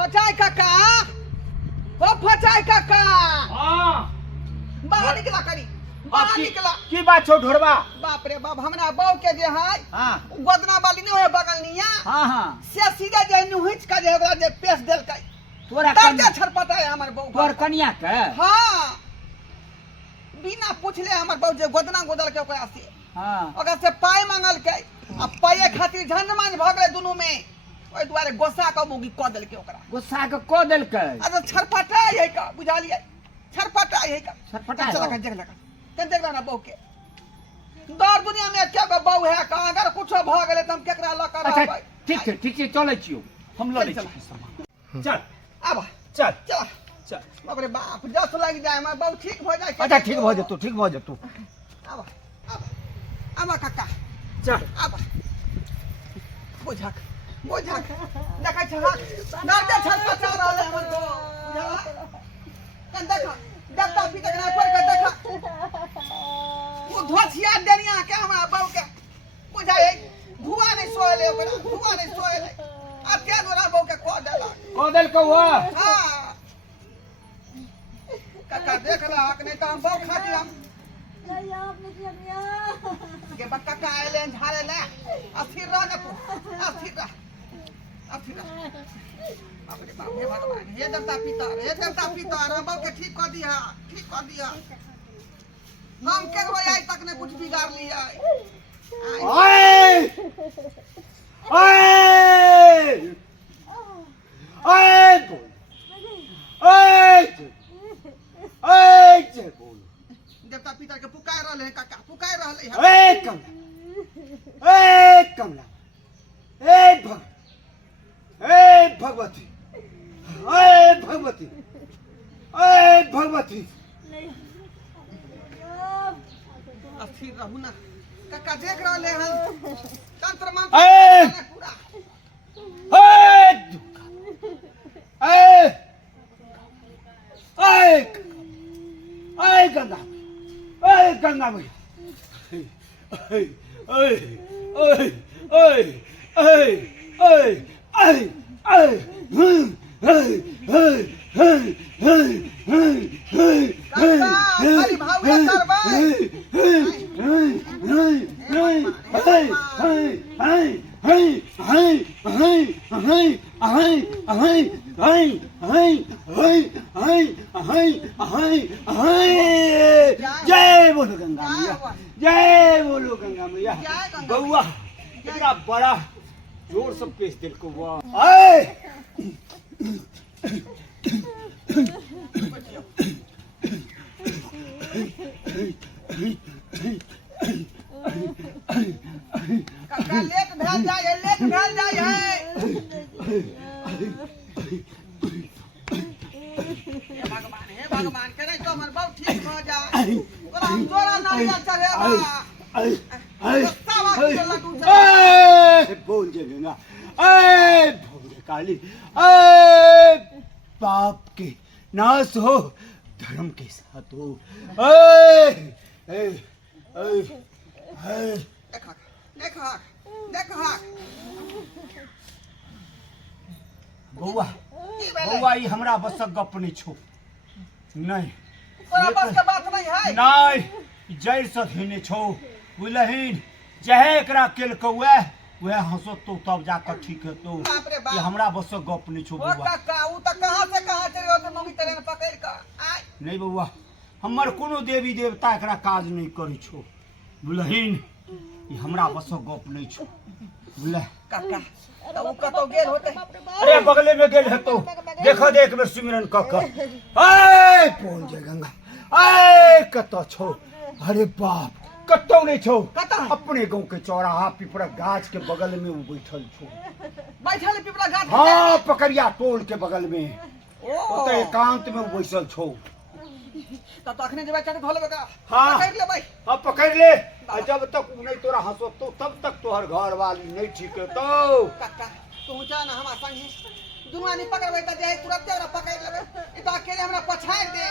फचाई काका ओ फचाई काका हां बाहर निकला करी बाहर निकला की बात छो ढोरबा बाप रे बाप हमरा बहू के जे है हां गोदना वाली नहीं होय बगलनिया हां से सीधा जे नुहिच का जे ओकरा जे पेश देलकै तोरा कन्या छरपटा है हमर बहू तोर कन्या के हां बिना पूछले हमर बहू जे गोदना गोदल के ओकरा से हां ओकरा से पाई मांगल के आ पाए खातिर झंझमान भ गेलै दुनू में ओइ दुआरे गोसा के मुगी क देलकै ओकरा गुस्सा के को देलकै अरे छरपटा है का बुझालिए छरपटा है का छटपटा चला देख लगा देख ना बहू के दौर दुनिया में क्या बहू है का अगर कुछ भ गेलै त हम केकरा ल कर अच्छा ठीक छै चलै छियो हम ल लै छी सामान चल आबा चल चल चल बाप रे बाप जस लग जाए हमर बहू ठीक भ जाए अच्छा ठीक भ जेतौ आबा आबा काका चल आबा बुझक देखै छ नर्दे छरपटा रहले हमर को बुझला कन देखता पिता के पर के देखा वो धोछिया देनिया के हमरा बहू के बुझाए धुआं नहीं सोएले ओकरा धुआं नहीं सोएले अब के दोरा बहू के को देलक वो हां काका देख रहा कि नहीं तो हम बहू खाती हम के बक्का का आइले झारे ले अस्थिर रह न तू अस्थिर रह बाप रे बाप हे भगवान हे देवता पिता रे बहू के ठीक कर दिया हम के आई तक ने कुछ बिगाड़ लिया ओए ओए ओए बोल देवता पिता के पुकार रहले हैं काका पुकार रहले हैं कमला भगवती अस्थिर रहू ना काका देख रहले हैं तंत्र मंत्र पूरा गंगा मैया हरि भाव जय बोलो गंगा मैया जय बोलो गंगा मैया बउआ इतना बड़ा जोर सब पेश दिल को वाह काका लेट भेल जाय है हे भगवान करे तो हमर बहू ठीक हो जाए और हम जोरा नारियल चढ़ेबा बोल जे गंगा बोल काली पाप के नाश हो धर्म के साथ हो देख बउआ ई हमरा बसक गप नहीं छो नहीं तोरा बस के बात नहीं है नहीं जड़ से धीने छो बुलहीन चाहे एकरा केल कौए वह हंसो तो तब जाकर ठीक है तो ये हमरा बस गप नहीं छो बउआ काका उ त कहां से कहां चले तो मम्मी तेरे ने पकड़ का आय नहीं बउआ हमर कोनो देवी देवता एकरा काज नहीं करै छो बुलहीन ये हमरा बस गप नहीं छो बुला काका तो उ कतो गेल होते अरे बगले में गेल हेतो देखो देख में सिमरन कक आय पहुंच जे गंगा आय कतो छो अरे बाप कतो नहीं छो अपने गांव के चौराहा पिपरा गाछ के बगल में वो बैठल छो पिपरा गाछ हां पकड़िया टोल के बगल में ओ तो एकांत में वो बैठल छो तो अखने जब चढ़ धोले का हां पकड़ ले भाई अब पकड़ ले जब तक नहीं तोरा हंसो तो तब तक तोहर घर वाली नहीं ठीक है तो काका तू जा ना हमरा संगे दुनू आनी पकड़बै त जे तुरंत हमरा पकड़ लेबै ई त अकेले हमरा पछाड़ दे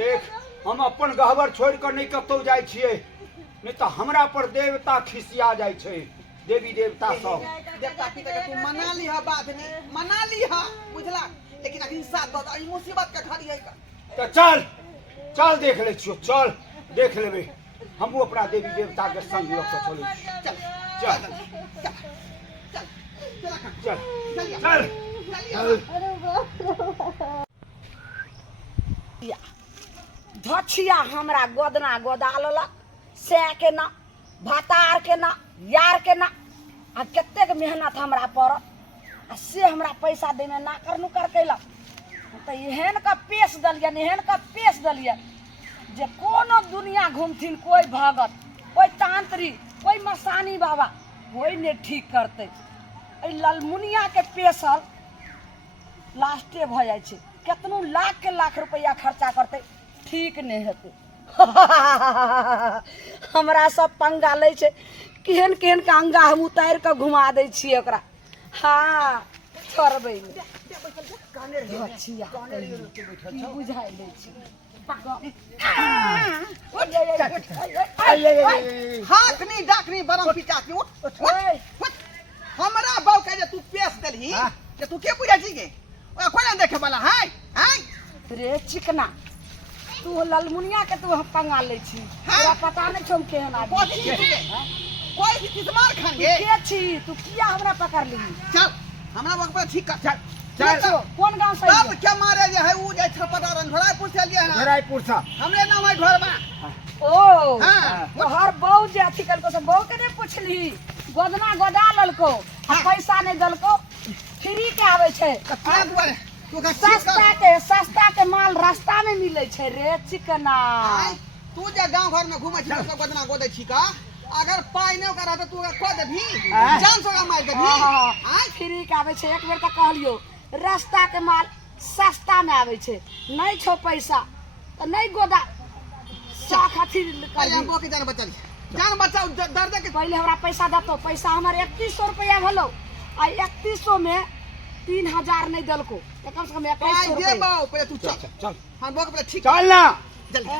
देख हम अपन गहबर छोड़ कर नहीं कतौ जाय छिए नहीं तो हमरा पर देवता खिसिया जाय छै देवी देवता सब देवता पिता के तू मना लिहा बाद में मना लिहा बुझला दादा ई मुसीबत के घड़ी है का तो चल चल देख ले छियो चल देख लेबे हमहू अपना देवी देवता के संग लोग के चले चल चल चल चल चल चल चल धछिया हमरा गोदना गोदा लेलक से के ना भातार के ना यार के ना आ कतेक मेहनत हमरा पर आ से हमरा पैसा दे में ना कर नुकर कैलक तो एहन का पेश दलियन एहन का पेश दलियन जे कोनो दुनिया घूमथिन कोई भगत कोई तांत्रिक कोई मसानी बाबा कोई ने ठीक करते ए ललमुनिया के पेशल लास्टे भ जाय छै केतनो लाख के लाख रुपया खर्चा करते ठीक नहीं हेतै हमरा सब पंगा लै छै केहन केहन के अंगा हम उतार के घुमा दै छियै ओकरा हाँ छोड़बै धछिया की बुझाइ दै छी हाकनी डाकनी बरम पिटाकनी उठ हमरा बाऊ कहे जे तू पेश देलही जे तू के बुझा छी गे ओ कोन देखे वाला है हैं रे चिकना तू ललमुनिया के तू पंगा लै छी तोरा पता नहीं छौ केहन आदमी कोई भी तिस्मार खाएंगे के छी तू किया हमरा पकड़ ली चल हमरा वक्त पर ठीक कर चल चल कौन गांव से तब क्या मारे जे है ऊ जे छपटा रंधरापुर से लिए ना रायपुर सा हमरे नाम है घरबा ओ हां तोहर बहू जे अथी कलको से बहू के नहीं पूछली गोदना गोदा ललको आ पैसा नहीं दलको फ्री के आवे छै कतना दुआरे तू का सस्ता के माल रास्ता में मिले छै रे चिकना तू जे गांव घर में घूमे छी सब गोदना गोदे छी का अगर पाई नहीं ओकरा त तू को देभी जान सका मार देभी हां फ्री के आवे छै एक बेर त कहलियो रास्ता के माल सस्ता में आवे छै नहीं छो पैसा त नहीं गोदा सा खातिर पहले हमको के जान बचा दर्द के पहले हमरा पैसा दतो पैसा हमर 3100 रुपया भेलो आ 3100 में 3000 नहीं दलको तो कम से कम 2100 दे बाऊ पहले तू चल चल हम बोक पहले ठीक चल ना जल्दी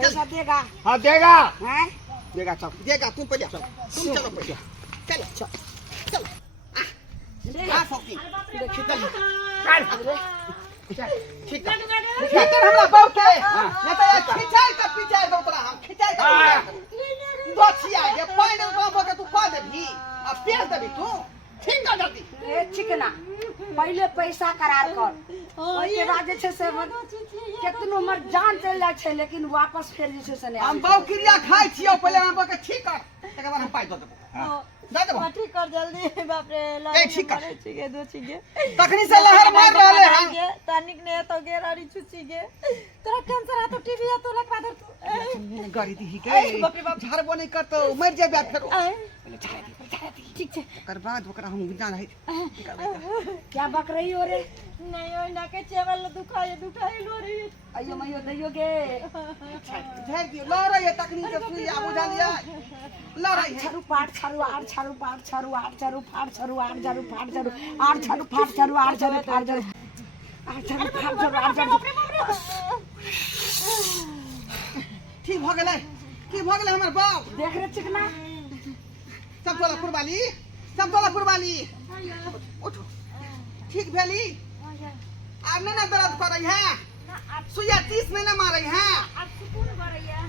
पैसा देगा हाँ देगा हैं देगा चल देगा तुम पहले तुम चलो पहले चल चल हां फोकी देखी चल ठीक है हमरा बाऊ के ये तो खिंचाई का पिचाई दो तोरा हम खिंचाई का दोछिया ये पानी बाबू के तू पा देभी अब पेड़ देभी तू ठीक कर जल्दी ए चिकना पहले पैसा करार कर ओके बाद जे छै से केतनो हमर जान चल जाय छै लेकिन वापस फिर जे छै से नहीं हम बाऊ क्रिया खाई छियो पहले हम के ठीक कर तकर बाद हम पाई दो देबो दे देबो ठीक कर जल्दी बाप रे ए ठीक कर छिगे दो छिगे तखनी से लहर मार रहले हैं तानिक ने तो गेरारी छुछिगे तोरा कैंसर आ तो टीबी आ तो लखवा दे तू गाड़ी दी के झाड़बो नहीं करतो मर जाबे फेरो ठीक छे ओकर बाद ओकरा हम जान है क्या बक रही हो रे नहीं ओ ना के चेवल दुखाए लो रे अयो मयो दैयो गे झाड़ दियो ला रही है तखनी से सुई आ बुझा लिया ला रही है छरु पाट छरु आड़ छरु पाट छरु आड़ छरु फाट छरु आड़ छरु फाट छरु आड़ छरु फाट छरु आड़ छरु फाट छरु आड़ छरु फाट छरु आड़ छरु ठीक भ गेलै हमर बाऊ देख रे चिकना सब तोला कुर्बानी उठो ठीक भेली अब ना दर्द कर रही है सुइया 30 में ना मार रही है अब सुकून भरैया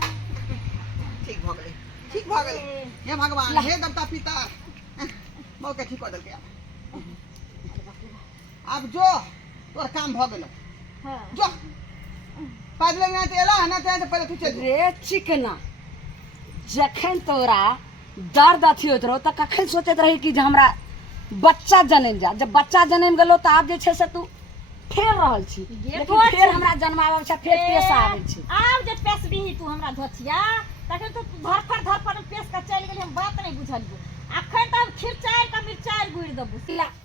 ठीक भ गेलै हे भगवान हे देवता पिता मौ के ठीक कर देलकै अब जो तोर काम भ गेलो हां जो पैदल में ते एला ना ते पहले तू चल रे चिकना जखन तोरा दर्द अथी होत रहो त कखन सोचत रही कि जे हमरा बच्चा जन्म जा जब बच्चा जन्म गेलो त आब जे छै से तू फेर रहल छी लेकिन फेर हमरा जन्मावे छै फेर पेश आवे छै आब जे पेश बिही तू हमरा धोछिया तखन तो धरफर पेश का चल गेली हम बात नहीं बुझलियो अखन त खिरचाई का मिर्चाई गुड़ दबु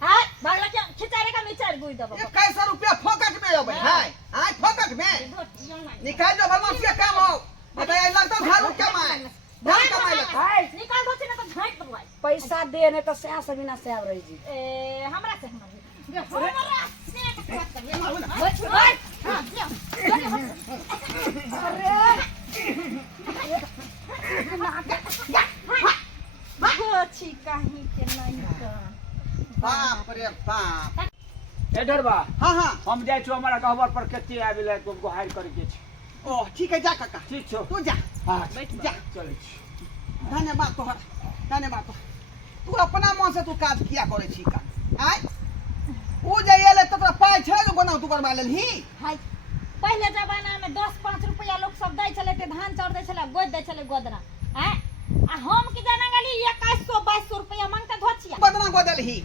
हां भागला के खिरचाई का मिर्चाई गुड़ दबु 2100 रुपया फोकट में होबे है आज फोकट में निकाल दो भगवान से काम हो बताया लगता घर क्या माय भाई कमाई लगता निकाल दो ना तो झांक दबवाई पैसा दे ने त से से बिना से आब रही जी ए हमरा से हमरा से गोची कहीं के नहीं का बाप रे बाप ए डरबा हाँ हाँ हम जाइ छौ हमरा कहबर पर कते आबिले तो गोहार करे के छै ओ ठीक है जा काका ठीक छौ तू जा हां जा चलै छी धन्यवाद तोहर धन्यवाद तू अपना मन से तू काज किया करे छी का आय ऊ जे एले त तोरा पाइ छै जे बनाउ तू करबा लेलही हाय पहले जमाना में 10-5 रुपया लोग सब दै छले ते धान चाउर दै छले गोद दै छले गोदना हैं आ हम की जाना गली 2100-2200 रुपया मांगता धोचिया बदना गोदलही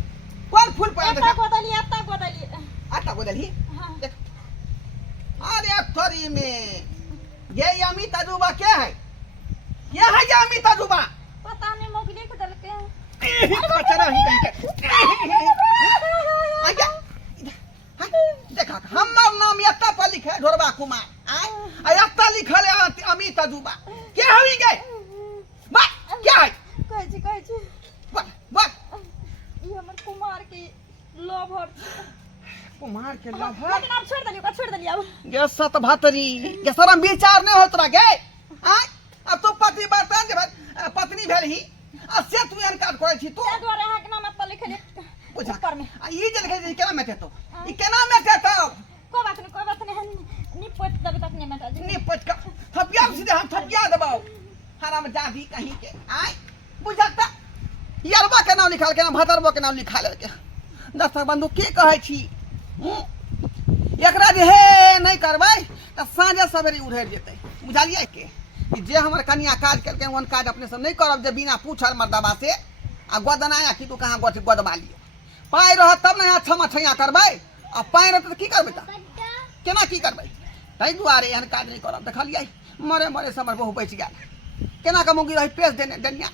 कौन फूल पर एता गोदली आता गोदलही हां देख अरे थोड़ी में ये अमित अजूबा क्या है ये है ये अमित अजूबा पता नहीं मोगली को दल के खचरा ही कहीं आजा देखा हमर नाम यत्ता पर लिखे ढोरबा कुमार आ यत्ता लिखल है अमित अजूबा क्या हुई गए बा क्या है कहै छी बा ई हमर कुमार के लोभर कुमार के लभर लेकिन आप छोड़ दलिए अब ये सत भातरी ये शरम विचार नहीं होत रह गए आय अब तो पति बर्तन जे पत्नी भेल ही आ से तू इनकार करे छी तू ते द्वारा अहाँ के नाम पर लिखले बुझा ऊपर में ई जे लिखे छी केना मेटे तो ई केना मेटे तो कोई बात नहीं निपट दबे तक नहीं मेटा जी निपट का थपिया सीधे हम थपिया देबौ हराम जादी कहीं के आय बुझाता यारबा के नाम लिखाल के नाम भतरबा के नाम लिखा ले के दर्शक बंधु के कहै छी एकरा जे हे नहीं करबै त साँझे सवेरे उधर जेतै बुझलियै के जे हमर कन्या काज करके वन काज अपने से नहीं करब जे बिना पूछल मर्दबा से आ गोदनाया कि तू कहाँ गोदबा लियो पाइ रह तब ना छमा छैया करबै आ पाइ रहत त की करबै त केना की करबै तै दुआरे एहन काज नहीं करब देखलियै मरे मरे से हमर बहु बचि गेल केना के मुंगी रही पेश देने दनिया